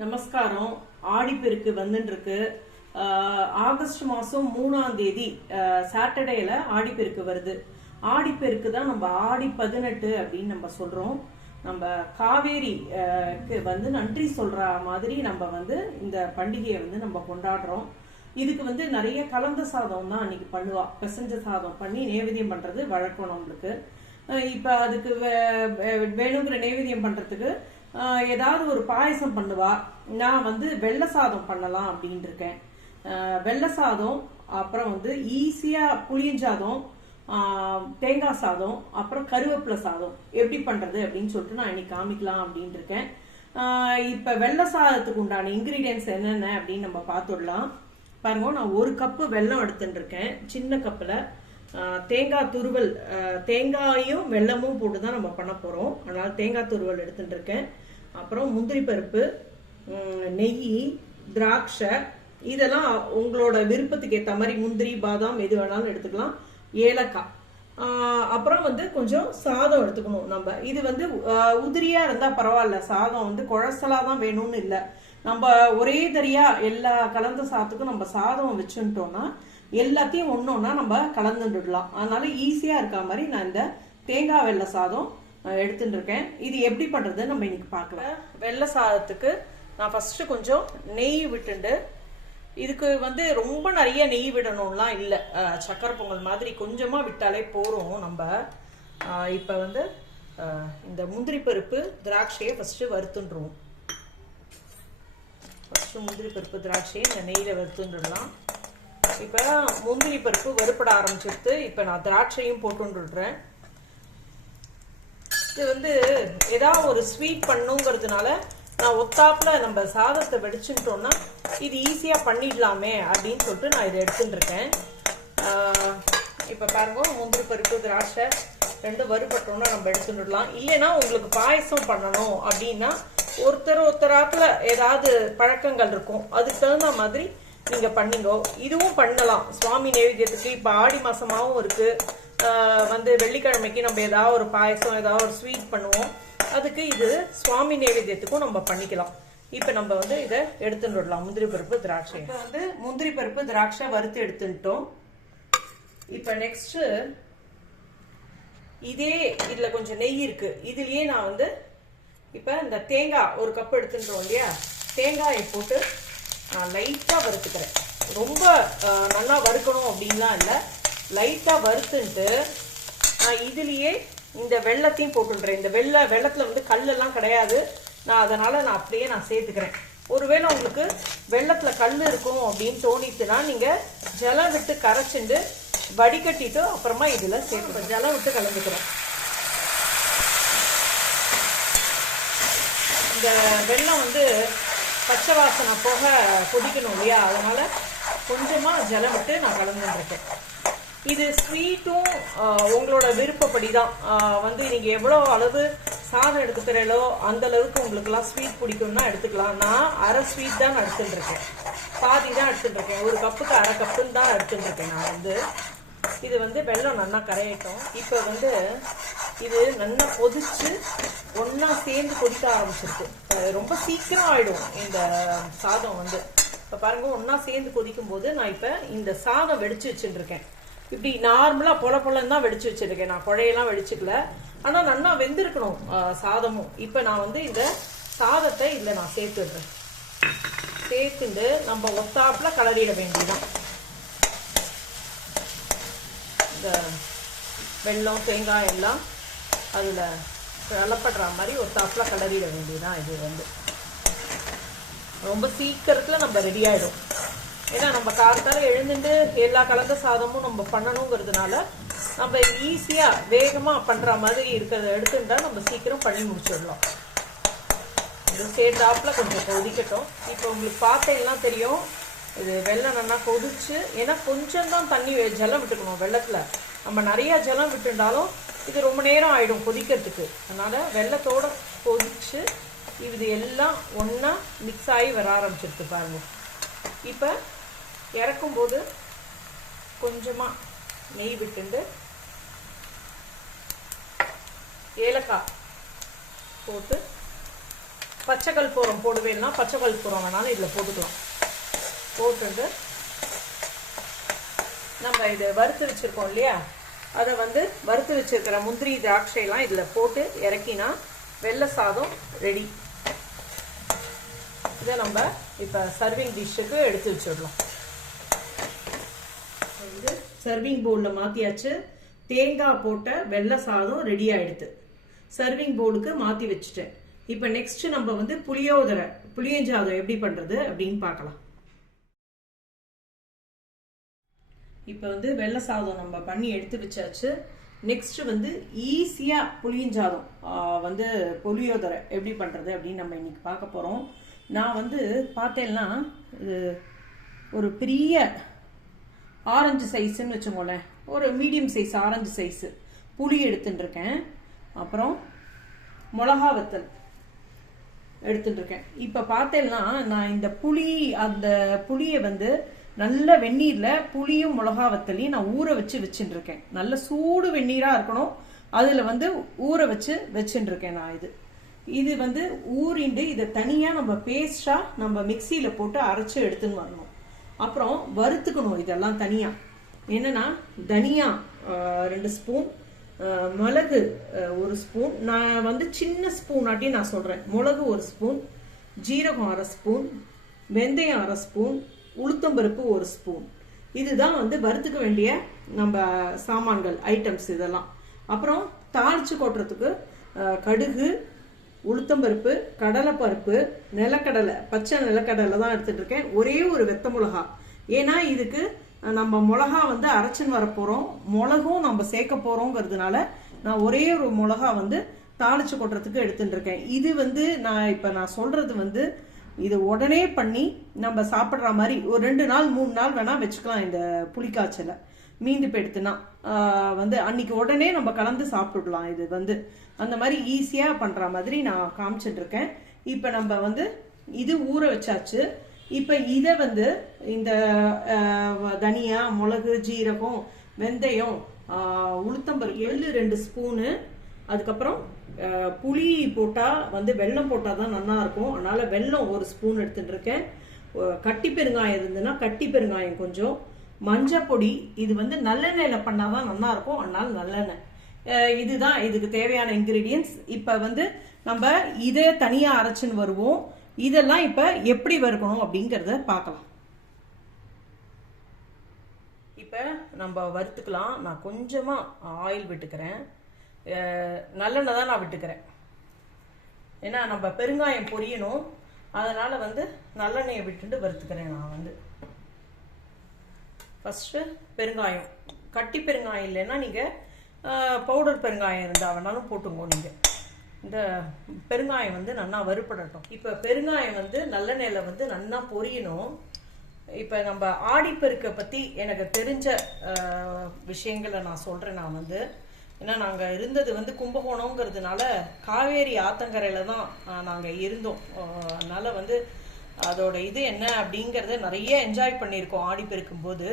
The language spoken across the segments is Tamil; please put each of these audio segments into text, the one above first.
நமஸ்காரம். ஆடிப்பெருக்கு வந்துருக்கு. ஆகஸ்ட் மாதம் 3ஆம் தேதி சாட்டர்டேல ஆடிப்பெருக்கு வருது. ஆடிப்பெருக்கு தான் நம்ம ஆடி 18 அப்படின்னு நம்ம சொல்றோம். நம்ம காவேரிக்கு வந்து நன்றி சொல்ற மாதிரி நம்ம வந்து இந்த பண்டிகையை வந்து நம்ம கொண்டாடுறோம். இதுக்கு வந்து நிறைய கலந்த சாதம் தான் அன்னைக்கு பண்ணுவா. பிசைஞ்ச சாதம் பண்ணி நைவேத்தியம் பண்றது வழக்கம் நம்மளுக்கு. இப்ப அதுக்கு வேணுங்கிற நைவேத்தியம் பண்றதுக்கு ஏதாவது ஒரு பாயசம் பண்ணுவா. நான் வந்து வெள்ளை சாதம் பண்ணலாம் அப்படின்னு இருக்கேன். வெள்ளை சாதம், அப்புறம் வந்து ஈஸியா புளியஞ்சாதம், தேங்காய் சாதம், அப்புறம் கருவேப்பிலை சாதம் எப்படி பண்றது அப்படின்னு சொல்லிட்டு நான் இன்னைக்கு காமிக்கலாம் அப்படின்னு இருக்கேன். இப்ப வெள்ளை சாதத்துக்கு உண்டான இன்கிரீடியன்ஸ் என்னென்ன அப்படின்னு நம்ம பார்த்துடலாம். பாருங்க, நான் 1 கப்பு வெல்லம் எடுத்துட்டு இருக்கேன். சின்ன கப்புல தேங்காய் துருவல், தேங்காயும் வெல்லமும் போட்டு தான் நம்ம பண்ண போறோம். அதனால தேங்காய் துருவல் எடுத்துட்டு இருக்கேன். அப்புறம் முந்திரி பருப்பு, நெய், திராட்சை, இதெல்லாம் உங்களோட விருப்பத்துக்கு ஏற்ற மாதிரி முந்திரி, பாதாம் எது வேணாலும் எடுத்துக்கலாம். ஏலக்காய், அப்புறம் வந்து கொஞ்சம் சாதம் எடுத்துக்கணும். நம்ம இது வந்து உதிரியா இருந்தா பரவாயில்ல, சாதம் வந்து குழசலா தான் வேணும்னு இல்லை. நம்ம ஒரே தரியா எல்லா கலந்த சாதத்துக்கும் நம்ம சாதம் வச்சுட்டோம்னா எல்லாத்தையும் ஒன்னொன்னா நம்ம கலந்துடலாம். அதனால ஈஸியா இருக்க மாதிரி நான் இந்த தேங்காய் வெள்ளை சாதம் எடுத்துட்டு இருக்கேன். இது எப்படி பண்றது நம்ம இன்னைக்கு பார்க்கலாம். வெள்ளை சாதத்துக்கு நான் ஃபர்ஸ்ட் கொஞ்சம் நெய் விட்டுண்டு, இதுக்கு வந்து ரொம்ப நிறைய நெய் விடணும்லாம் இல்லை, சக்கரை பொங்கல் மாதிரி கொஞ்சமா விட்டாலே போறோம். நம்ம இப்ப வந்து இந்த முந்திரி பருப்பு திராட்சையை ஃபர்ஸ்ட் வறுத்துண்டுருவோம். ஃபர்ஸ்ட் முந்திரி பருப்பு திராட்சையை இந்த நெய்யில வறுத்துண்டுடலாம். இப்ப முந்திரி பருப்பு வறுப்பட ஆரம்பிச்சிருத்து. இப்ப நான் திராட்சையும் போட்டுடுறேன். இது வந்து ஏதாவது ஒரு ஸ்வீட் பண்ணுங்கிறதுனால நான் ஒத்தாப்புல நம்ம சாதத்தை வெடிச்சுட்டோம்னா இது ஈஸியா பண்ணிடலாமே அப்படின்னு சொல்லிட்டு நான் இதை எடுத்துட்டு இருக்கேன். இப்ப பாருங்க, முந்திரி பருப்பு திராட்சை ரெண்டு வறுபட்டோம்னா நம்ம எடுத்துடலாம். இல்லைன்னா உங்களுக்கு பாயசம் பண்ணணும் அப்படின்னா ஒருத்தராத்துல ஏதாவது பழக்கங்கள் இருக்கும், அதுக்கு தகுந்த மாதிரி நீங்க பண்ணீங்க. இதுவும் பண்ணலாம் சுவாமி நைவேத்தியத்துக்கு. இப்ப ஆடி மாசமாவும் இருக்கு. வந்து வெள்ளிக்கிழமைக்கு நம்ம ஏதாவது ஒரு பாயசம், ஏதாவது ஒரு ஸ்வீட் பண்ணுவோம். அதுக்கு இது சுவாமி நைவேத்தியத்துக்கும் நம்ம பண்ணிக்கலாம். இப்ப நம்ம வந்து இதை எடுத்துட்டு விடலாம். முந்திரி பருப்பு திராட்சை இப்ப வந்து முந்திரி பருப்பு திராட்சை வறுத்து எடுத்துட்டோம். இப்ப நெக்ஸ்ட் இதே இதுல கொஞ்சம் நெய் இருக்கு. இதுலயே நான் வந்து இப்ப இந்த தேங்காய் 1 கப் எடுத்துட்டோம் இல்லையா, தேங்காயை போட்டு நான் லைட்டா வறுத்துக்கிறேன். ரொம்ப நல்லா வறுக்கணும் அப்படின்லாம் இல்லை, லைட்டா வறுத்துட்டு நான் இதுலயே இந்த வெள்ளத்தையும் போட்டுடுறேன். இந்த வெள்ளத்துல வந்து கல்லெல்லாம் கிடையாது, நான் அதனால நான் அப்படியே நான் சேர்த்துக்கிறேன். ஒருவேளை உங்களுக்கு வெள்ளத்துல கல் இருக்கும் அப்படின்னு தோணிட்டுனா நீங்க ஜலம் விட்டு கரைச்சிட்டு வடிகட்டிட்டு அப்புறமா இதுல சேர்த்து ஜலம் விட்டு கலந்துக்கிறேன். இந்த வெள்ளம் வந்து பச்சை வாசனை போக கொதிக்கணும் இல்லையா, அதனால கொஞ்சமா ஜலம் விட்டு நான் கலந்துருக்கேன். இது ஸ்வீட்டும் உங்களோட விருப்பப்படி தான். வந்து நீங்க எவ்வளவு அளவு சாதம் எடுத்துக்கிறீங்களோ அந்த அளவுக்கு உங்களுக்கு எல்லாம் ஸ்வீட் பிடிக்கும்னா எடுத்துக்கலாம். நான் அரை ஸ்வீட் தான் எடுத்துட்டு இருக்கேன், பாதி தான் எடுத்துட்டு இருக்கேன். 1 கப்புக்கு அரை கப்புன்னு தான் எடுத்துட்டு இருக்கேன் நான் வந்து. இது வந்து வெள்ளம் நல்லா கரையட்டும். இப்ப வந்து இது நல்லா கொதிச்சு ஒன்னா சேர்ந்து கொதிக்க ஆரம்பிச்சிருக்கு. ரொம்ப சீக்கிரம் ஆயிடும் இந்த சாதம் வந்து. இப்ப பாருங்க, ஒன்னா சேர்ந்து கொதிக்கும் போது நான் இப்ப இந்த சாதம் வெடிச்சு வச்சுட்டு இருக்கேன். இப்படி நார்மலா பொலன்னு தான் வெடிச்சு வச்சிருக்கேன், நான் குழையெல்லாம் வெடிச்சுக்கல. ஆனா நல்லா வெந்திருக்கணும் சாதமும். இப்ப நான் வந்து இந்த சாதத்தை இதுல நான் சேர்த்துடுறேன். சேர்த்துட்டு நம்ம ஒத்தாப்புல கலரிட வேண்டியதான். இந்த வெல்லம் தேங்காய் எல்லாம் அதுல கலப்படுற மாதிரி ஒத்தாப்புல கலரிட வேண்டியதான். இது வந்து ரொம்ப சீக்கிரத்துல நம்ம ரெடி ஆயிடும். ஏன்னா நம்ம காலத்தால எழுந்துட்டு எல்லா கலந்த சாதமும் நம்ம பண்ணணுங்கிறதுனால நம்ம ஈஸியா வேகமா பண்ற மாதிரி இருக்கிறத எடுத்துட்டா நம்ம சீக்கிரம் பண்ணி முடிச்சிடலாம். இது சேர்ந்தாப்புல கொஞ்சம் கொதிக்கட்டும். இப்போ உங்களுக்கு பார்த்தீங்கன்னா தெரியும், இது வெள்ளம் நல்லா கொதிச்சு. ஏன்னா கொஞ்சம் தான் தண்ணி ஜலம் விட்டுக்கணும் வெள்ளத்துல. நம்ம நிறைய ஜலம் விட்டுட்டாலும் இது ரொம்ப நேரம் ஆயிடும் கொதிக்கிறதுக்கு. அதனால வெள்ளத்தோட கொதிச்சு இது எல்லாம் ஒன்னா மிக்ஸ் ஆகி வர ஆரம்பிச்சிருக்கு பாருங்க. இப்ப இறக்கும் போது கொஞ்சமா நெய் விட்டுண்டு ஏலக்காய் போட்டு பச்சை கற்பூரம் போடுவேன்னா பச்சை கற்பூரம் வேணாலும் இதில் போட்டுக்கலாம். போட்டுட்டு நம்ம இது வறுத்து வச்சுருக்கோம் இல்லையா, அதை வந்து வறுத்து வச்சுருக்கிற முந்திரி திராட்சையெல்லாம் இதில் போட்டு இறக்கினா வெள்ளை சாதம் ரெடி. இதை நம்ம இப்போ சர்விங் டிஷ்ஷுக்கு எடுத்து வச்சிடலாம். வந்து சர்விங் பவுலில் மாற்றியாச்சு. தேங்காய் போட்ட வெள்ளை சாதம் ரெடி ஆகிடுது. சர்விங் பவுலுக்கு மாற்றி வச்சுட்டேன். இப்போ நெக்ஸ்ட் நம்ம வந்து புளியஞ்சாதம் எப்படி பண்ணுறது அப்படின்னு பார்க்கலாம். இப்போ வந்து வெள்ளை சாதம் நம்ம பண்ணி எடுத்து வச்சாச்சு. நெக்ஸ்ட் வந்து ஈஸியாக புளியஞ்சாதம் வந்து புளியோதரை எப்படி பண்ணுறது அப்படின்னு நம்ம இன்னைக்கு பார்க்க போகிறோம். நான் வந்து பார்த்தேன்னா இது ஒரு பெரிய ஆரஞ்சு சைஸுன்னு வச்சுக்கோங்களேன், ஒரு மீடியம் சைஸ் ஆரஞ்சு சைஸு புளி எடுத்துட்டுருக்கேன். அப்புறம் மிளகா வத்தல் எடுத்துட்டுருக்கேன். இப்போ பார்த்தேன்னா நான் இந்த அந்த புளியை வந்து நல்ல வெந்நீரில் புளியும் மிளகா வத்தலையும் நான் ஊற வச்சுட்டுருக்கேன். நல்ல சூடு வெந்நீராக இருக்கணும், அதில் வந்து ஊற வச்சுட்டுருக்கேன் நான். இது வந்து ஊறிண்டு இதை தனியாக நம்ம பேஸ்டாக நம்ம மிக்சியில் போட்டு அரைச்சி எடுத்துன்னு வரணும். அப்புறம் வறுத்துக்கணும் இதெல்லாம் தனியாக. என்னென்னா தனியா 2 ஸ்பூன், மிளகு 1 ஸ்பூன், நான் வந்து சின்ன ஸ்பூன் ஆட்டி நான் சொல்கிறேன். மிளகு 1 ஸ்பூன், ஜீரகம் 1/2 ஸ்பூன், வெந்தயம் 1/2 ஸ்பூன், உளுத்தம்பருப்பு 1 ஸ்பூன். இதுதான் வந்து வறுத்துக்க வேண்டிய நம்ம சாமான்கள், ஐட்டம்ஸ் இதெல்லாம். அப்புறம் தாளிச்சு கொட்டுறதுக்கு கடுகு, உளுத்தம்பருப்பு, கடலைப்பருப்பு, நிலக்கடலை, பச்சை நிலக்கடலை தான் எடுத்துட்டு இருக்கேன். ஒரே ஒரு வெத்த மிளகா. ஏன்னா இதுக்கு நம்ம மிளகா வந்து அரைச்சின்னு வர போகிறோம், மிளகும் நம்ம சேர்க்க போகிறோங்கிறதுனால நான் ஒரே ஒரு மிளகா வந்து தாளிச்சு கொட்டுறதுக்கு எடுத்துட்டு இருக்கேன். இது வந்து நான் சொல்றது வந்து இது உடனே பண்ணி நம்ம சாப்பிட்ற மாதிரி ஒரு 2 நாள் 3 நாள் வேணால் வச்சுக்கலாம். இந்த புளிக்காய்ச்சலை மீந்து போயிடுத்துனா வந்து அன்னைக்கு உடனே நம்ம கலந்து சாப்பிட்டுடலாம். இது வந்து அந்த மாதிரி ஈஸியாக பண்ணுற மாதிரி நான் காமிச்சிட்ருக்கேன். இப்போ நம்ம வந்து இது ஊற வச்சாச்சு. இப்போ இதை வந்து இந்த தனியா, மிளகு, ஜீரகம், வெந்தயம், உளுத்தம்பருப்பு, எள்ளு 2 ஸ்பூனு, அதுக்கப்புறம் புளி போட்டால் வந்து வெல்லம் போட்டால் தான் நல்லா இருக்கும். அதனால் வெல்லம் 1 ஸ்பூன் எடுத்துட்டு இருக்கேன். கட்டி பெருங்காயம் இருந்ததுன்னா கட்டி பெருங்காயம் கொஞ்சம், மஞ்சள் பொடி. இது வந்து நல்லெண்ணெயில் பண்ணால் தான் நல்லா இருக்கும், அதனால் நல்லெண்ணெய். இதுதான் இதுக்கு தேவையான இன்கிரீடியன்ஸ். இப்போ வந்து நம்ம இதை தனியாக அரைச்சின்னு வருவோம். இதெல்லாம் இப்போ எப்படி வறுக்கணும் அப்படிங்கிறத பார்க்கலாம். இப்போ நம்ம வறுத்துக்கலாம். நான் கொஞ்சமாக ஆயில் விட்டுக்கிறேன், நல்லெண்ணெய் தான் நான் விட்டுக்கிறேன். ஏன்னா நம்ம பெருங்காயம் பொரியணும், அதனால் வந்து நல்லெண்ணெயை விட்டுட்டு வறுத்துக்கிறேன். நான் வந்து ஃபஸ்ட்டு பெருங்காயம், கட்டி பெருங்காயம் இல்லைன்னா நீங்கள் பவுடர் பெருங்காயம் இருந்தால் வேணாலும் போட்டுங்கோ. நீங்கள் இந்த பெருங்காயம் வந்து நல்லா வறுபடட்டும். இப்போ பெருங்காயம் வந்து நல்லெண்ணெயில் வந்து நல்லா பொரியணும். இப்போ நம்ம ஆடிப்பெருக்கை பற்றி எனக்கு தெரிஞ்ச விஷயங்களை நான் சொல்கிறேன். நான் வந்து ஏன்னா நாங்கள் இருந்தது வந்து கும்பகோணங்கிறதுனால காவேரி ஆத்தங்கரையில் தான் நாங்கள் இருந்தோம். அதனால் வந்து அதோட இது என்ன அப்படிங்கிறத நிறைய என்ஜாய் பண்ணியிருக்கோம் ஆடிப்பெருக்கும் போது.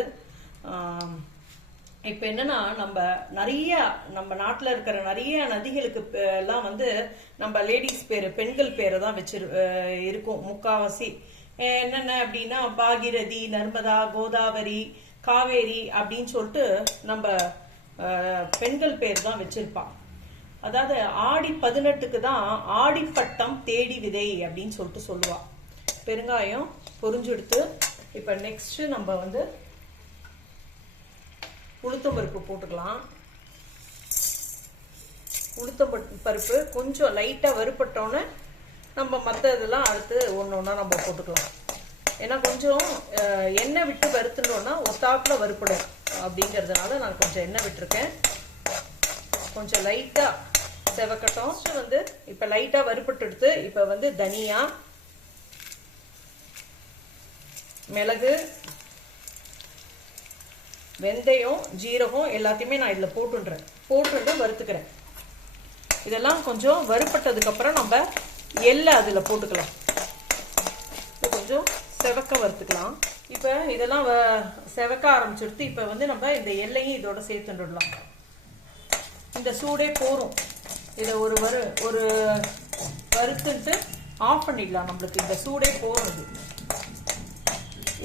இப்போ என்னன்னா நம்ம நாட்டில் இருக்கிற நிறைய நதிகளுக்கு எல்லாம் வந்து நம்ம லேடிஸ் பேர், பெண்கள் பேரை தான் இருக்கும் முக்காவாசி. என்னென்ன அப்படின்னா பாகிரதி, நர்மதா, கோதாவரி, காவேரி அப்படின்னு சொல்லிட்டு நம்ம பெண்கள் பேர் தான் வச்சிருப்பான். அதாவது ஆடி 18க்கு தான் ஆடிப்பட்டம் தேடி விதை அப்படின்னு சொல்லிட்டு சொல்லுவா. பெருங்காயம் பொரிஞ்செடுத்து இப்போ நெக்ஸ்ட் நம்ம வந்து உளுத்தம்பருப்பு போட்டுக்கலாம். உளுத்தம்பருப்பு கொஞ்சம் லைட்டாக வறுப்பட்டோன்னே நம்ம மற்ற இதெல்லாம் அடுத்து ஒன்று ஒன்றா நம்ம போட்டுக்கலாம். ஏன்னா கொஞ்சம் எண்ணெய் விட்டு வறுத்துட்டோன்னா ஒத்தாப்பில் வறுப்படும் அப்படிங்கிறதுனால நான் கொஞ்சம் எண்ணெய் விட்டுருக்கேன். கொஞ்சம் லைட்டாக செவக்கட்டும். வந்து இப்போ லைட்டாக வறுப்பட்டு எடுத்து இப்போ வந்து தனியா, மிளகு, வெந்தயம், ஜீரகம் எல்லாத்தையுமே நான் இதில் போட்டுட்டு வறுத்துக்கிறேன். இதெல்லாம் கொஞ்சம் வறுப்பட்டதுக்கப்புறம் நம்ம எள்ளை அதில் போட்டுக்கலாம். கொஞ்சம் செவக்க வறுத்துக்கலாம். இப்போ இதெல்லாம் செவக்க ஆரம்பிச்சுடுத்து. இப்போ வந்து நம்ம இந்த எல்லையும் இதோட சேர்த்துடலாம். இந்த சூடே போரும். இதை ஒரு வறுத்துட்டு ஆஃப் பண்ணிடலாம். நம்மளுக்கு இந்த சூடே போகுது.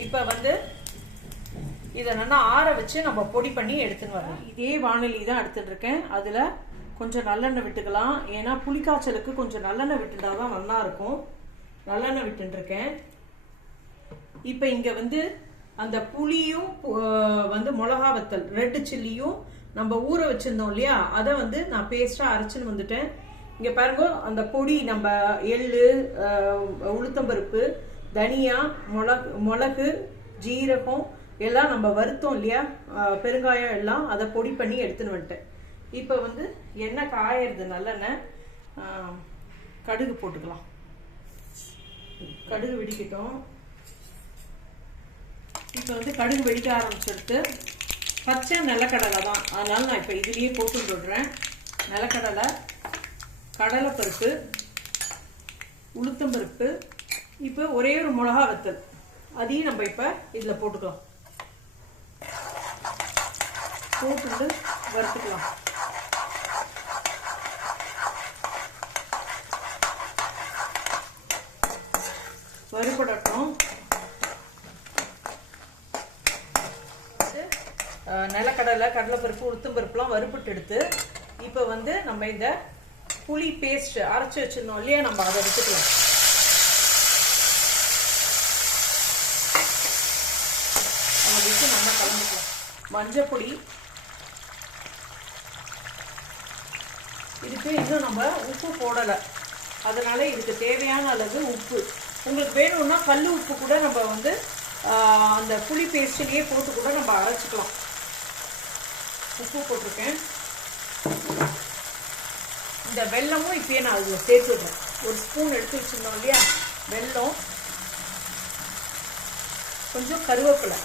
இப்போ வந்து இதை நல்லா ஆற வச்சு நம்ம பொடி பண்ணி எடுத்துன்னு வரலாம். இதே வானொலி தான் எடுத்துட்டு இருக்கேன். அதில் கொஞ்சம் நல்லெண்ணெய் விட்டுக்கலாம். ஏன்னா புளிக்காய்ச்சலுக்கு கொஞ்சம் நல்லெண்ணெய் விட்டுட்டா தான் நல்லா இருக்கும். நல்லெண்ணெய் விட்டுருக்கேன். இப்போ இங்கே வந்து அந்த புளியும் வந்து மிளகா வத்தல் ரெட் சில்லியும் நம்ம ஊற வச்சிருந்தோம் இல்லையா, அதை வந்து நான் பேஸ்ட்டாக அரைச்சின்னு வந்துட்டேன். இங்கே பாருங்க, அந்த பொடி நம்ம எள்ளு, உளுத்தம்பருப்பு, தனியா, மிளகு, ஜீரகம் எல்லாம் நம்ம வறுத்தோம் இல்லையா, பெருங்காயம் எல்லாம் அதை பொடி பண்ணி எடுத்துன்னு வந்துட்டேன். இப்போ வந்து எண்ணெய் காயறது நல்லெண்ணெய். கடுகு போட்டுக்கலாம். கடுகு வெடிக்கட்டும். இப்போ வந்து கடுகு வெடிக்க ஆரம்பிச்சிருக்கு. பச்சை நிலக்கடலை தான், அதனால நான் இப்போ இதுலேயே போட்டு விடுறேன். நிலக்கடலை, கடலைப்பருப்பு, உளுத்தம்பருப்பு, இப்போ ஒரே ஒரு மிளகா வத்தல், அதையும் நம்ம இப்போ இதில் போட்டுக்கலாம். போட்டு வறுத்துக்கலாம். வறுபடட்டும். நிலக்கடலை, கடலைப்பருப்பு, உளுத்தம்பருப்புலாம் வறுபட்டு எடுத்து இப்போ வந்து நம்ம இந்த புளி பேஸ்ட் அரைச்சி வச்சிருந்தோம் இல்லையா, நம்ம அதை எடுத்துக்கலாம். நம்ம வச்சு நல்லா கலந்துக்கலாம். மஞ்சள் பொடி, இதுக்கு இன்னும் நம்ம உப்பு போடலை, அதனால இதுக்கு தேவையான அளவு உப்பு. உங்களுக்கு வேணும்னா கல் உப்பு கூட நம்ம வந்து அந்த புளி பேஸ்ட்லேயே போட்டு கூட நம்ம அரைச்சிக்கலாம். உப்பு போட்டிருக்கேன். இந்த வெல்லமும் இப்பயே நான் அதில் சேர்த்துடுறேன். ஒரு ஸ்பூன் எடுத்து வச்சுருந்தோம் இல்லையா வெல்லம், கொஞ்சம் கருவேப்பிலை,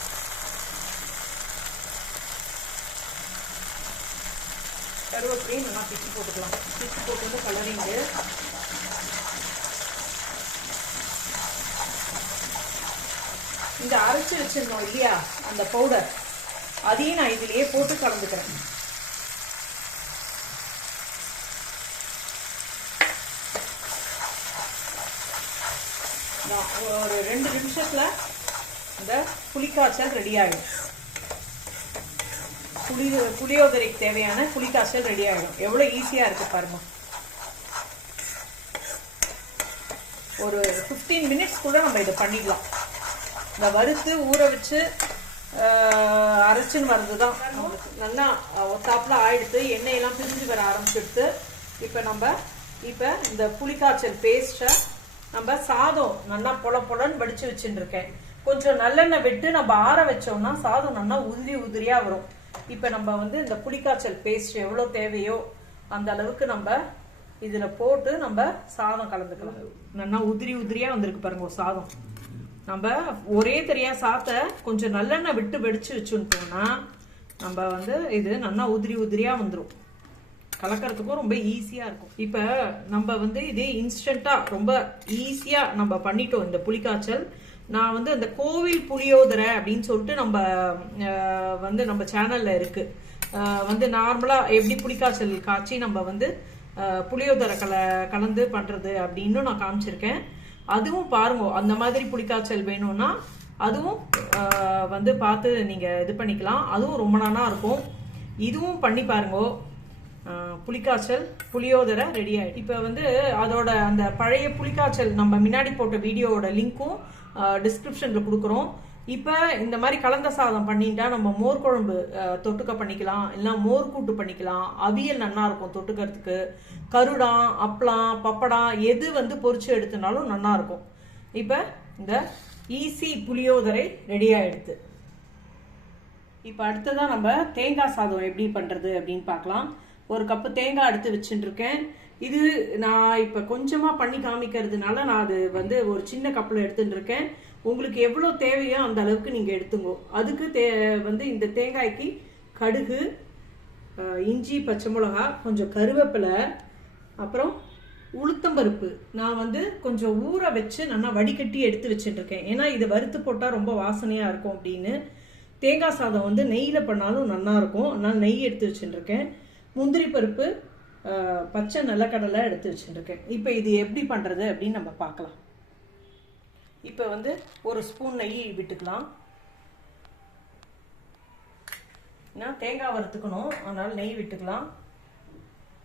கருவேப்பிலையும் நல்லா பிச்சு போட்டுக்கலாம். பிச்சு போட்டு வந்து கலரிங்கு. இந்த அரைச்சி வச்சிருந்தோம் இல்லையா அந்த பவுடர், அதையும் நான் இதுலயே போட்டு கலந்துக்கிறேன். ஒரு 2 நிமிஷத்துல இந்த புளிக்காய்ச்சல் ரெடி ஆகிடும். புளியோதரைக்கு தேவையான புளிக்காய்ச்சல் ரெடி ஆகிடும். எவ்வளோ ஈஸியாக இருக்கு பாருங்க. ஒரு 15 மினிட்ஸ் கூட நம்ம இதை பண்ணிடலாம். இந்த வறுத்து ஊற வச்சு அரைச்சின்னு வர்றது தான் நம்மளுக்கு நல்லா ஒத்தாப்பில் ஆயிடுத்து. எண்ணெயெல்லாம் பிரிஞ்சு வர ஆரம்பிச்சிடுத்து. இப்போ இந்த புளிக்காய்ச்சல் பேஸ்ட்டை நம்ம சாதம் நல்லா பொலன்னு வடிச்சு வச்சுருக்கேன். கொஞ்சம் நல்லெண்ணெய் விட்டு நம்ம ஆற வச்சோம்னா சாதம் நல்லா உதிரியாக வரும். இப்போ நம்ம வந்து இந்த புளிக்காய்ச்சல் பேஸ்ட் எவ்வளோ தேவையோ அந்த அளவுக்கு நம்ம இதில் போட்டு நம்ம சாதம் கலந்துக்கலாம். நல்லா உதிரியாக வந்திருக்கு பாருங்க ஒரு சாதம். நம்ம ஒரே தெரியா சாத்த கொஞ்சம் நல்லெண்ணெய் விட்டு வெடிச்சு வச்சுட்டோம்னா நம்ம வந்து இது நல்லா உதிரியாக வந்துடும். கலக்கிறதுக்கும் ரொம்ப ஈஸியாக இருக்கும். இப்போ நம்ம வந்து இதே இன்ஸ்டண்ட்டாக ரொம்ப ஈஸியாக நம்ம பண்ணிட்டோம் இந்த புளிக்காய்ச்சல். நான் வந்து அந்த கோவில் புளியோதரை அப்படின்னு சொல்லிட்டு நம்ம சேனலில் இருக்குது. வந்து நார்மலாக எப்படி புளிக்காய்ச்சல் காய்ச்சி நம்ம வந்து புளியோதரை கலந்து பண்ணுறது அப்படின்னு நான் காமிச்சிருக்கேன். அதுவும் பாருங்க. அந்த மாதிரி புளிக்காய்ச்சல் வேணும்னா அதுவும் வந்து பார்த்து நீங்கள் இது பண்ணிக்கலாம். அதுவும் ரொம்ப நல்லா இருக்கும். இதுவும் பண்ணி பாருங்க. புளிக்காய்ச்சல் புளியோதரை ரெடி ஆகிடும். இப்போ வந்து அதோட அந்த பழைய புளிக்காய்ச்சல் நம்ம முன்னாடி போட்ட வீடியோவோட லிங்க்கும் டிஸ்கிரிப்ஷனில் கொடுக்குறோம். இப்போ இந்த மாதிரி கலந்த சாதம் பண்ணிட்டா நம்ம மோர் குழம்பு தொட்டுக்க பண்ணிக்கலாம், இல்லை மோர் கூட்டு பண்ணிக்கலாம். அவியல் நல்லா இருக்கும் தொட்டுக்கிறதுக்கு. கருடான், அப்பளம், பப்படம் எது வந்து பொரிச்சு எடுத்தனாலும் நல்லா இருக்கும். இப்போ இந்த ஈஸி புளியோதரை ரெடி ஆகிடுது. இப்போ அடுத்ததான் நம்ம தேங்காய் சாதம் எப்படி பண்ணுறது அப்படின்னு பார்க்கலாம். ஒரு கப்பு தேங்காய் எடுத்து வச்சுட்டுருக்கேன். இது நான் இப்போ கொஞ்சமாக பண்ணி காமிக்கிறதுனால நான் அது வந்து ஒரு சின்ன கப்பில் எடுத்துட்டு இருக்கேன். உங்களுக்கு எவ்வளோ தேவையோ அந்த அளவுக்கு நீங்கள் எடுத்துங்கோ. அதுக்கு வந்து இந்த தேங்காய்க்கு கடுகு, இஞ்சி, பச்சை மிளகா, கொஞ்சம் கருவேப்பிலை, அப்புறம் உளுத்தம்பருப்பு நான் வந்து கொஞ்சம் ஊற வச்சு நல்லா வடிகட்டி எடுத்து வச்சுட்டுருக்கேன். ஏன்னா இது வறுத்து போட்டால் ரொம்ப வாசனையாக இருக்கும் அப்படின்னு. தேங்காய் சாதம் வந்து நெய்யில் பண்ணாலும் நல்லா இருக்கும். அதனால் நெய் எடுத்து வச்சுட்டுருக்கேன். முந்திரி பருப்பு, பச்சை நிலக்கடலை எடுத்து வச்சுருக்கேன். இப்போ இது எப்படி பண்ணுறது அப்படின்னு நம்ம பார்க்கலாம். இப்போ வந்து ஒரு ஸ்பூன் நெய் விட்டுக்கலாம். நான் தேங்காய் வறுத்துக்கணும், அதனால் நெய் விட்டுக்கலாம்.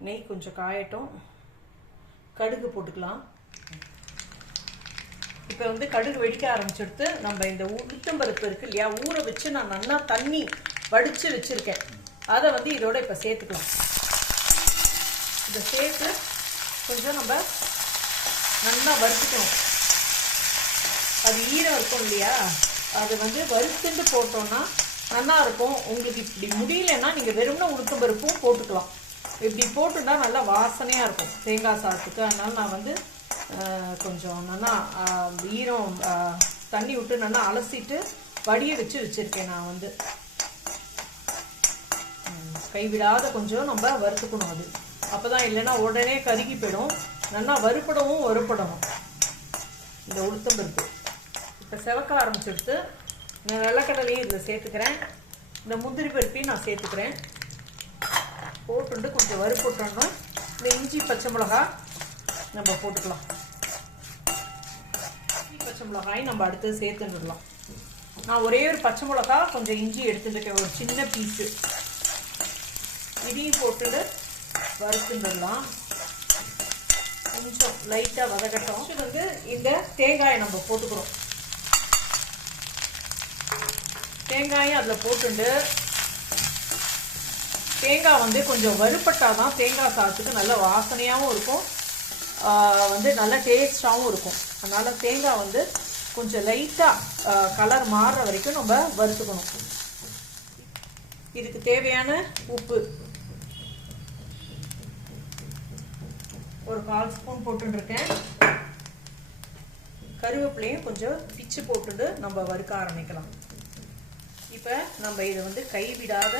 நெய் கொஞ்சம் காயட்டும். கடுகு போட்டுக்கலாம். இப்போ வந்து கடுகு வெடிக்க ஆரம்பிச்சுடுத்து நம்ம இந்த உளுத்தம்பருப்பு இருக்கு இல்லையா, ஊற வச்சு நான் நல்லா தண்ணி வடித்து வச்சுருக்கேன், அதை வந்து இதோட இப்போ சேர்த்துக்கலாம். இதை சேர்த்து கொஞ்சம் நம்ம நல்லா வறுத்துக்கணும். அது ஈரம் இருக்கும் இல்லையா, அது வந்து வறுத்துட்டு போட்டோன்னா நல்லா இருக்கும். உங்களுக்கு இப்படி முடியலன்னா நீங்கள் வெறும்னா உளுத்தம்பருப்பும் போட்டுக்கலாம். இப்படி போட்டுட்டா நல்லா வாசனையாக இருக்கும் தேங்காய் சாதத்துக்கு. அதனால் நான் வந்து கொஞ்சம் நல்லா ஈரம் தண்ணி விட்டு நல்லா அலசிட்டு வடிய வச்சுருக்கேன். நான் வந்து கைவிடாத கொஞ்சம் நம்ம வறுத்துக்கணும். அது அப்போ தான், இல்லைன்னா உடனே கருகி போயிடும். நல்லா வறுப்படணும் இந்த உளுத்தம்பருப்பு. இப்போ செவக்க ஆரம்பிச்சுடுத்து நான் வெள்ளைக்கடலையும் இதில் சேர்த்துக்கிறேன். இந்த முந்திரி பருப்பையும் நான் சேர்த்துக்கிறேன். போட்டுட்டு கொஞ்சம் வறுப்பட்டோன்னா இந்த இஞ்சி பச்சை மிளகா நம்ம போட்டுக்கலாம். இஞ்சி பச்சை மிளகாயும் நம்ம அடுத்து சேர்த்துடலாம். நான் ஒரே ஒரு பச்சை மிளகா கொஞ்சம் இஞ்சி எடுத்துட்டுருக்கேன், ஒரு சின்ன பீஸு. இதையும் போட்டுட்டு வறுத்துடலாம். கொஞ்சம் லைட்டாக வதக்கட்டும். வந்து இந்த தேங்காயை நம்ம போட்டுக்கிறோம். தேங்காயும் அதில் போட்டுட்டு, தேங்காய் வந்து கொஞ்சம் வறுப்பட்டாதான் தேங்காய் சாதத்துக்கு நல்ல வாசனையாகவும் இருக்கும், வந்து நல்ல டேஸ்டாகவும் இருக்கும். அதனால் தேங்காய் வந்து கொஞ்சம் லைட்டாக கலர் மாறுற வரைக்கும் நம்ம வறுத்துக்கணும். இதுக்கு தேவையான உப்பு ஒரு 1/4 ஸ்பூன் போட்டுருக்கேன். கருவேப்பிலையும் கொஞ்சம் பிச்சு போட்டுட்டு நம்ம வறுக்க ஆரம்பிக்கலாம். இப்போ நம்ம இதை வந்து கைவிடாத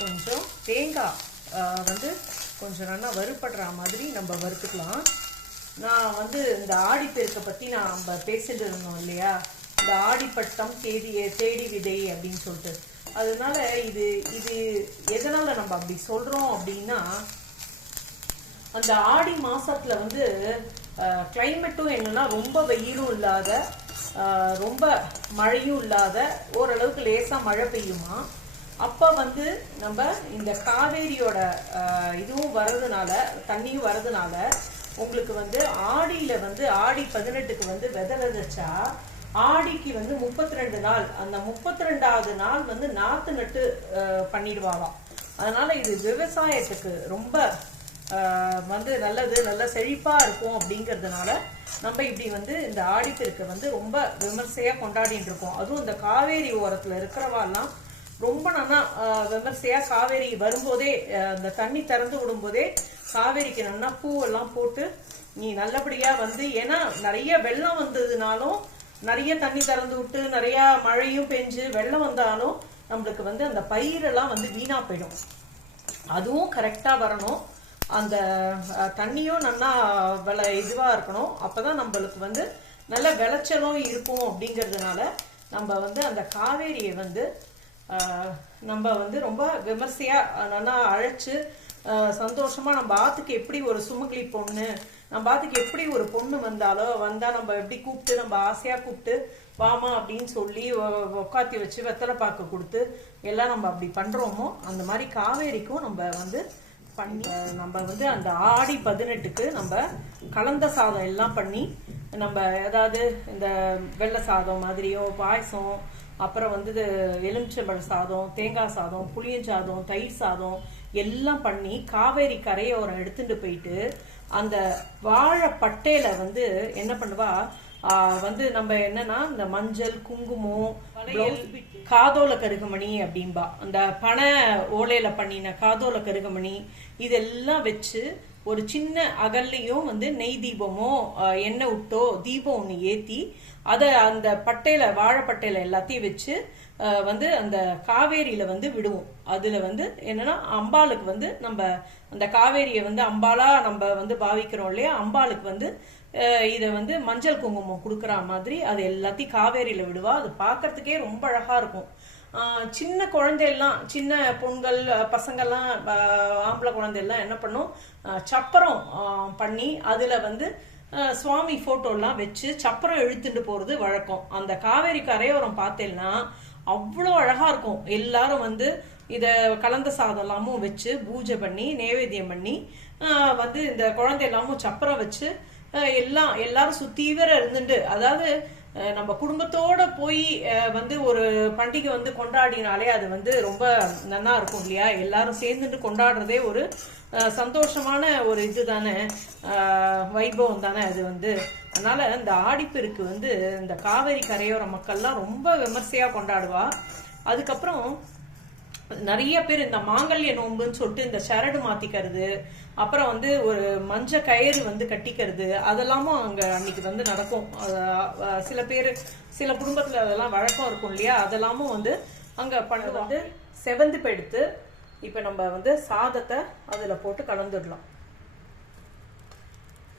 கொஞ்சம் தேங்காய் வந்து கொஞ்சம் நல்லா வறுபடுற மாதிரி நம்ம வறுத்துக்கலாம். நான் வந்து இந்த ஆடிப்பெருக்கை பற்றி நம்ம பேசிட்டு இருந்தோம் இல்லையா, இந்த ஆடிப்பட்டம் தேடி விதை அப்படின்னு சொல்லிட்டு. அதனால இது எதனால் நம்ம அப்படி சொல்கிறோம் அப்படின்னா, அந்த ஆடி மாதத்துல வந்து கிளைமேட்டும் என்னன்னா ரொம்ப வெயிலும் இல்லாத, ரொம்ப மழையும் இல்லாத, ஓரளவுக்கு லேசாக மழை பெய்யுமா. அப்போ வந்து நம்ம இந்த காவேரியோட இதுவும் வர்றதுனால, தண்ணியும் வர்றதுனால உங்களுக்கு வந்து ஆடியில் வந்து ஆடி 18க்கு வந்து விதை விதைச்சா ஆடிக்கு வந்து 32 நாள், அந்த 32வது நாள் வந்து நாற்று நட்டு பண்ணிடுவாங்களாம். அதனால இது விவசாயத்துக்கு ரொம்ப வந்து நல்லது, நல்ல செழிப்பாக இருக்கும். அப்படிங்கிறதுனால நம்ம இப்படி வந்து இந்த ஆடிப்பெருக்கை வந்து ரொம்ப விமர்சையாக கொண்டாடிட்டு இருக்கோம். அதுவும் இந்த காவேரி ஓரத்தில் இருக்கிறவாலாம் ரொம்ப நல்லா விமர்சையாக காவேரி வரும்போதே, அந்த தண்ணி திறந்து விடும்போதே காவேரிக்கு நல்லா பூவெல்லாம் போட்டு நீ நல்லபடியாக வந்து, ஏன்னா நிறைய வெள்ளம் வந்ததுனாலும், நிறைய தண்ணி திறந்து விட்டு நிறையா மழையும் பெஞ்சு வெள்ளம் வந்தாலும் நம்மளுக்கு வந்து அந்த பயிரெல்லாம் வந்து வீணாக போயிடும். அதுவும் கரெக்டாக வரணும். அந்த தண்ணியும் நல்லா இதுவாக இருக்கணும். அப்போ தான் நம்மளுக்கு வந்து நல்ல விளைச்சலும் இருக்கும். அப்படிங்கிறதுனால நம்ம வந்து அந்த காவேரியை வந்து நம்ம வந்து ரொம்ப விமர்சையாக நல்லா அழைச்சி சந்தோஷமாக நம்ம ஆற்றுக்கு எப்படி ஒரு சுமங்கலி பொண்ணு, நம்ம ஆற்றுக்கு எப்படி ஒரு பொண்ணு வந்தால் நம்ம எப்படி கூப்பிட்டு, நம்ம ஆசையாக கூப்பிட்டு வாமா அப்படின்னு சொல்லி உட்காத்தி வச்சு வெத்தலை பாக்கு கொடுத்து எல்லாம் நம்ம அப்படி பண்ணுறோமோ, அந்த மாதிரி காவேரிக்கும் நம்ம வந்து பண்ணி நம்ம வந்து அந்த ஆடி 18க்கு நம்ம கலந்த சாதம் எல்லாம் பண்ணி, நம்ம ஏதாவது இந்த வெள்ளை சாதம் மாதிரியோ, பாயசம், அப்புறம் வந்து எலுமிச்சம்பழ சாதம், தேங்காய் சாதம், புளியஞ்சாதம், தயிர் சாதம் எல்லாம் பண்ணி காவேரி கரையோரம் எடுத்துட்டு போயிட்டு அந்த வாழைப்பட்டையில வந்து என்ன பண்ணுவா, வந்து நம்ம என்னன்னா இந்த மஞ்சள், குங்குமம், காதோல கருகமணி அப்படின்பா, அந்த பனை ஓலையில பண்ணின காதோல கருகமணி இதெல்லாம் வச்சு ஒரு சின்ன அகல்லையும் வந்து நெய் தீபமோ எண்ணெய் விட்டோ தீபம் ஒன்று ஏற்றி அதை அந்த பட்டையில வாழைப்பட்டையில எல்லாத்தையும் வச்சு வந்து அந்த காவேரியில வந்து விடுவோம். அதுல வந்து என்னன்னா அம்பாளுக்கு வந்து நம்ம அந்த காவேரியை வந்து அம்பாளா நம்ம வந்து பாவிக்கிறோம் இல்லையா, அம்பாளுக்கு வந்து இதை வந்து மஞ்சள் குங்குமம் கொடுக்குற மாதிரி அது எல்லாத்தையும் காவேரியில விடுவா. அது பார்க்கறதுக்கே ரொம்ப அழகா இருக்கும். சின்ன குழந்தையெல்லாம், சின்ன பொண்கள் பசங்கள்லாம், ஆம்பளை குழந்தையெல்லாம் என்ன பண்ணும், சப்பரம் பண்ணி அதுல வந்து சுவாமி போட்டோலாம் வச்சு சப்பரம் இழுத்துட்டு போறது வழக்கம். அந்த காவேரி கரையோரம் பார்த்தேன்னா அவ்வளோ அழகா இருக்கும். எல்லாரும் வந்து இத கலந்த சாதம் எல்லாமும் வச்சு பூஜை பண்ணி நைவேத்தியம் பண்ணி வந்து இந்த குழந்தை எல்லாமும் சப்பரம் வச்சு எல்லாரும் சுத்தீவிர இருந்துட்டு, அதாவது நம்ம குடும்பத்தோட போய் வந்து ஒரு பண்டிகை வந்து கொண்டாடினாலே அது வந்து ரொம்ப நல்லா இருக்கும் இல்லையா? எல்லாரும் சேர்ந்துட்டு கொண்டாடுறதே ஒரு சந்தோஷமான ஒரு இதுதானே, வைபவம் தானே அது வந்து. அதனால இந்த ஆடிப்பெருக்கு வந்து இந்த காவேரி கரையோர மக்கள்லாம் ரொம்ப விமர்சையா கொண்டாடுவா. அதுக்கப்புறம் நிறைய பேர் இந்த மாங்கல்ய நோம்புன்னு சொல்லிட்டு இந்த சரடு மாத்திக்கிறது, அப்புறம் வந்து ஒரு மஞ்ச கயிறு வந்து கட்டிக்கிறது, அதெல்லாமும் அங்க அன்னைக்கு வந்து நடக்கும். சில பேர் சில குடும்பத்துல அதெல்லாம் வழக்கம் இருக்கும் இல்லையா? அதெல்லாமும் வந்து அங்க பண்ண வந்து செவந்து எடுத்து இப்ப நம்ம வந்து சாதத்தை அதுல போட்டு கலந்துடலாம்.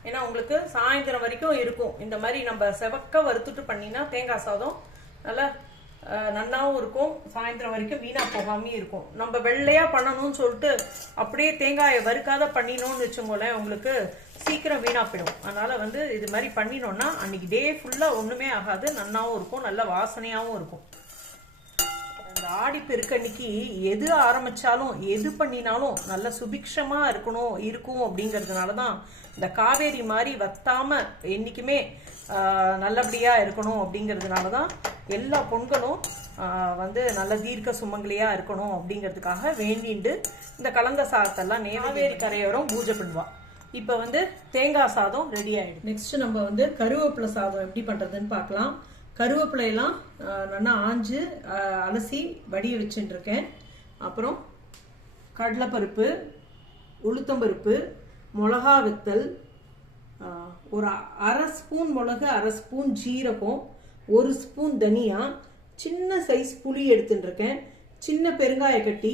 ஏன்னா உங்களுக்கு சாயந்தரம் வரைக்கும் இருக்கும். இந்த மாதிரி நம்ம செவக்க வறுத்துட்டு பண்ணினா தேங்காய் சாதம் நல்லா நன்னாவும் இருக்கும், சாயந்தரம் வரைக்கும் வீணா போகாம இருக்கும். நம்ம வெள்ளையா பண்ணணும்னு சொல்லிட்டு அப்படியே தேங்காயை வறுக்காத பண்ணினோம்னு வச்சுக்கோங்களேன், உங்களுக்கு சீக்கிரம் வீணா போயிடும். அதனால வந்து இது மாதிரி பண்ணினோம்னா அன்னைக்கு டே ஃபுல்லா ஒண்ணுமே ஆகாது, நன்னாவும் இருக்கும், நல்ல வாசனையாவும் இருக்கும். இந்த ஆடிப்பெருக்கு அன்னைக்கு எது ஆரம்பிச்சாலும் எது பண்ணினாலும் நல்ல சுபிக்ஷமா இருக்கும் அப்படிங்கிறதுனாலதான் இந்த காவேரி மாதிரி வத்தாம என்னைக்குமே நல்லபடியா இருக்கணும் அப்படிங்கிறதுனாலதான் எல்லா பொண்களும் வந்து நல்ல தீர்க்க சுமங்கலியா இருக்கணும் அப்படிங்கிறதுக்காக வேண்டிண்டு இந்த கலந்த சாதத்தெல்லாம் காவேரி கரையோரம் பூஜை பண்ணுவா. இப்ப வந்து தேங்காய் சாதம் ரெடி ஆயிடும். நெக்ஸ்ட் நம்ம வந்து கருவேப்பிலை சாதம் எப்படி பண்றதுன்னு பார்க்கலாம். கருவேப்பிலையெல்லாம் நல்லா ஆஞ்சு அலசி வடிய வச்சுட்டு இருக்கேன். அப்புறம் கடலைப்பருப்பு, உளுத்தம்பருப்பு, மிளகா வத்தல், ஒரு அரை ஸ்பூன் மிளகு, அரை ஸ்பூன் ஜீரகம், ஒரு ஸ்பூன் தனியா, சின்ன சைஸ் புளி எடுத்துட்டு இருக்கேன், சின்ன பெருங்காய கட்டி,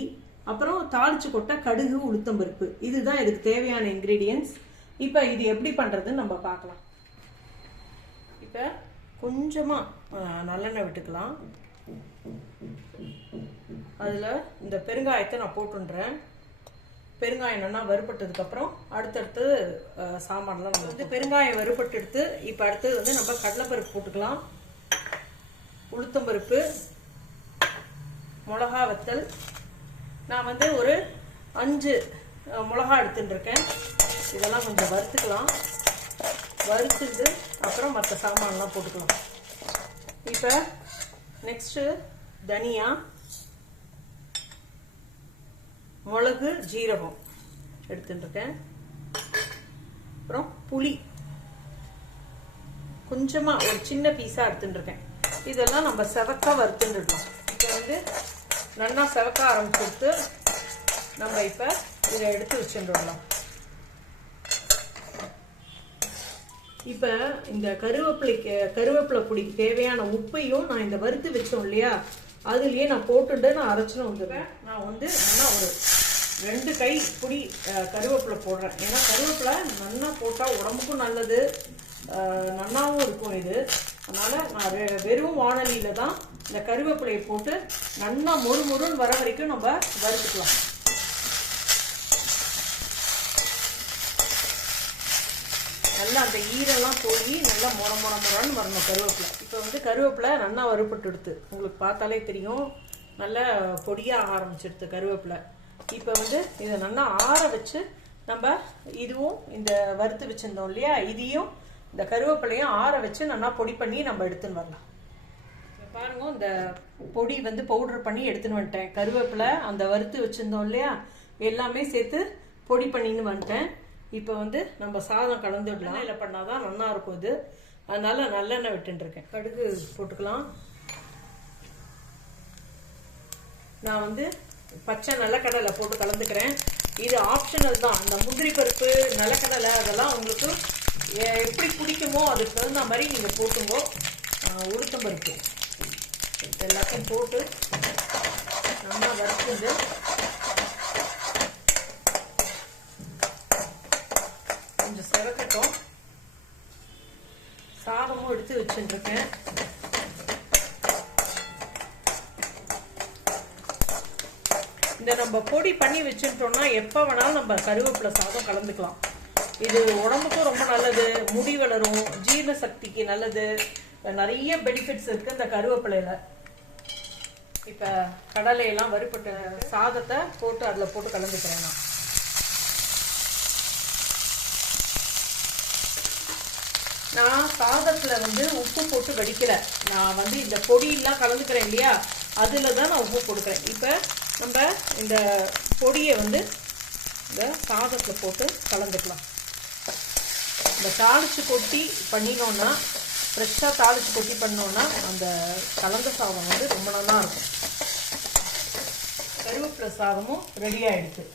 அப்புறம் தாளிச்சு கொட்ட கடுகு, உளுத்தம்பருப்பு. இதுதான் இதுக்கு தேவையான இன்கிரீடியன்ஸ். இப்போ இது எப்படி பண்றதுன்னு நம்ம பார்க்கலாம். இப்போ கொஞ்சமா நல்லெண்ணெய் விட்டுக்கலாம். அதுல இந்த பெருங்காயத்தை நான் போட்டுன்றேன். பெருங்காயம் நல்லா வறுபட்டதுக்கு அப்புறம் அடுத்தடுத்து சாமான்லாம் நம்ம வந்து பெருங்காயம் வறுபட்டு எடுத்து இப்போ அடுத்தது வந்து நம்ம கடலைப்பருப்பு போட்டுக்கலாம், உளுத்தம்பருப்பு, மிளகா வத்தல். நான் வந்து ஒரு 5 மிளகா எடுத்துட்டு இருக்கேன். இதெல்லாம் கொஞ்சம் வறுத்துக்கலாம். வறுத்துட்டு அப்புறம் மற்ற சாமான்லாம் போட்டுக்கலாம். இப்போ நெக்ஸ்ட் தனியா, மிளகு, ஜீரகம் எடுத்துட்டு இருக்கேன். அப்புறம் புளி கொஞ்சமா ஒரு சின்ன பீஸா எடுத்துட்டு இருக்கேன். இதெல்லாம் நம்ம செவக்கா வறுத்துட்டு இருக்கோம். இப்போ வந்து நல்லா செவக்க ஆரம்பிச்சுட்டு நம்ம இப்ப இதை எடுத்து வச்சுடலாம். இப்ப இந்த கருவேப்பிலை பொடிக்கு தேவையான உப்பையும் நான் இந்த வறுத்து வச்சோம் இல்லையா, அதுலயே நான் போட்டுட்டு நான் அரைச்சுன்னு வந்துடுறேன். நான் வந்து நல்லா ஒரு 2 கை பொடி கருவேப்பிலை போடுறேன். ஏன்னா கருவேப்பிலை நல்லா போட்டா உடம்புக்கும் நல்லது, நன்னாவும் இருக்கும் இது. அதனால நான் வெறும் வானலியில தான் இந்த கருவேப்பிலையை போட்டு நல்லா மொறுமொறுன்னு வர வரைக்கும் நம்ம வறுத்துக்கலாம். நல்லா அந்த ஈரெல்லாம் போய் நல்லா மொரன்னு வரணும் கருவேப்பிலை. இப்போ வந்து கருவேப்பிலை நல்லா வறுபட்டு எடுத்து உங்களுக்கு பார்த்தாலே தெரியும், நல்லா பொடியாக ஆரம்பிச்சிடுது கருவேப்பிலை. இப்போ வந்து இதை நல்லா ஆற வச்சு நம்ம இதுவும் இந்த வறுத்து வச்சிருந்தோம் இல்லையா, இதையும் இந்த கருவேப்பிலையும் ஆற வச்சு நல்லா பொடி பண்ணி நம்ம எடுத்துன்னு வரலாம். பாருங்க, இந்த பொடி வந்து பவுடர் பண்ணி எடுத்துன்னு வந்துட்டேன். கருவேப்பிலை அந்த வறுத்து வச்சிருந்தோம் இல்லையா, எல்லாமே சேர்த்து பொடி பண்ணின்னு வந்துட்டேன். இப்போ வந்து நம்ம சாதம் கலந்துடலாம். இல்லை பண்ணாதான் நல்லா இருக்கும் இது. அதனால நல்லெண்ணெய் விட்டுருக்கேன். கடுகு போட்டுக்கலாம். நான் வந்து பச்சை நிலக்கடலை போட்டு கலந்துக்கிறேன். இது ஆப்ஷனல் தான். இந்த முந்திரி பருப்பு, நிலக்கடலை அதெல்லாம் உங்களுக்கு எப்படி பிடிக்குமோ அதுக்கு தகுந்த மாதிரி நீங்கள் போட்டுங்கோ. உளுத்தம் பருப்பு எல்லாத்தையும் போட்டு நல்லா வறுத்துண்டு கொஞ்சம் செவக்கட்டும். சாதமும் எடுத்து வச்சுருக்கேன். இந்த நம்ம பொடி பண்ணி வச்சுட்டோம்னா எப்போ வேணாலும் நம்ம கருவேப்பிலை சாதம் கலந்துக்கலாம். இது உடம்புக்கும் ரொம்ப நல்லது, முடி வளரும், ஜீரண சக்திக்கு நல்லது, நிறைய பெனிஃபிட்ஸ் இருக்கு இந்த கருவேப்பிலையில. இப்போ கடலையெல்லாம் வறுப்பட்ட சாதத்தை போட்டு அதில் போட்டு கலந்துக்கிறேன். நான் சாதத்தில் வந்து உப்பு போட்டு வடிக்கல, நான் வந்து இந்த பொடியெல்லாம் கலந்துக்கிறேன் இல்லையா, அதில் தான் நான் உப்பு கொடுக்குறேன். இப்போ நம்ம இந்த பொடியை வந்து இந்த சாதத்தில் போட்டு கலந்துக்கலாம். இந்த தாளிச்சு கொட்டி பண்ணினோன்னா, ஃப்ரெஷ்ஷாக தாளிச்சு கொட்டி பண்ணோன்னா அந்த கலந்த சாதம் வந்து ரொம்ப நல்லா இருக்கும். கருவேப்பிலை சாதமும் ரெடி ஆகிடுச்சு.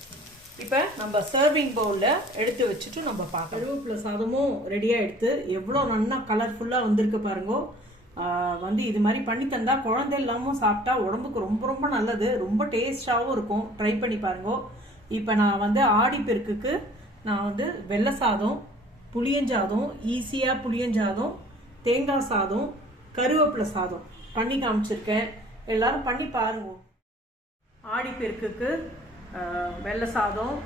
இப்போ நம்ம சர்விங் பவுலில் எடுத்து வச்சுட்டு நம்ம பார்க்கலாம். கருவேப்பிலை சாதமும் ரெடியாக எடுத்து எவ்வளோ நல்லா கலர்ஃபுல்லாக வந்திருக்கு பாருங்க. வந்து இது மாதிரி பண்ணி தந்தா குழந்தை இல்லாமல் சாப்பிட்டா உடம்புக்கு ரொம்ப ரொம்ப நல்லது, ரொம்ப டேஸ்டாகவும் இருக்கும். ட்ரை பண்ணி பாருங்க. இப்போ நான் வந்து ஆடிப்பெருக்குக்கு நான் வந்து வெள்ளை சாதம், புளியஞ்சாதம், ஈஸியாக புளியஞ்சாதம், தேங்காய் சாதம், கருவேப்பிலை சாதம் பண்ணி காமிச்சிருக்கேன். எல்லாரும் பண்ணி பாருங்க. ஆடிப்பெருக்குக்கு வெள்ளை சாதம்,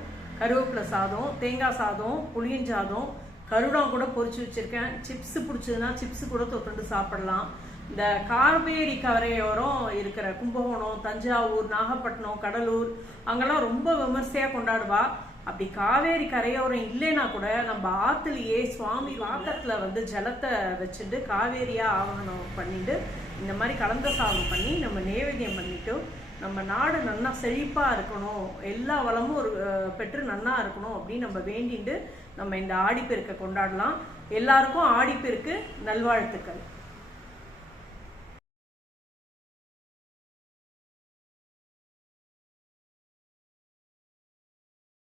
கருவேப்பிலை சாதம், தேங்காய் சாதம், புளியஞ்சாதம், கருடா கூட பொரிச்சு வச்சிருக்கேன். சிப்ஸ் பிடிச்சதுன்னா சிப்ஸ் கூட தொட்டு சாப்பிடலாம். இந்த காவேரி கரையோரம் இருக்கிற கும்பகோணம், தஞ்சாவூர், நாகப்பட்டினம், கடலூர் அங்கெல்லாம் ரொம்ப விமர்சையாக கொண்டாடுவா. அப்படி காவேரி கரையோரம் இல்லைன்னா கூட நம்ம ஆத்துலயே சுவாமி வாக்கத்தில் வந்து ஜலத்தை வச்சுட்டு காவேரியா ஆவணம் பண்ணிட்டு இந்த மாதிரி கலந்த சாதம் பண்ணி நம்ம நைவேத்தியம் பண்ணிட்டு நம்ம நாடு நல்லா செழிப்பா இருக்கணும், எல்லா வளமும் ஒரு பெற்று நன்னா இருக்கணும் அப்படின்னு நம்ம வேண்டிட்டு நம்ம இந்த ஆடிப்பெருக்கை கொண்டாடலாம். எல்லாருக்கும் ஆடிப்பெருக்கு நல்வாழ்த்துக்கள்.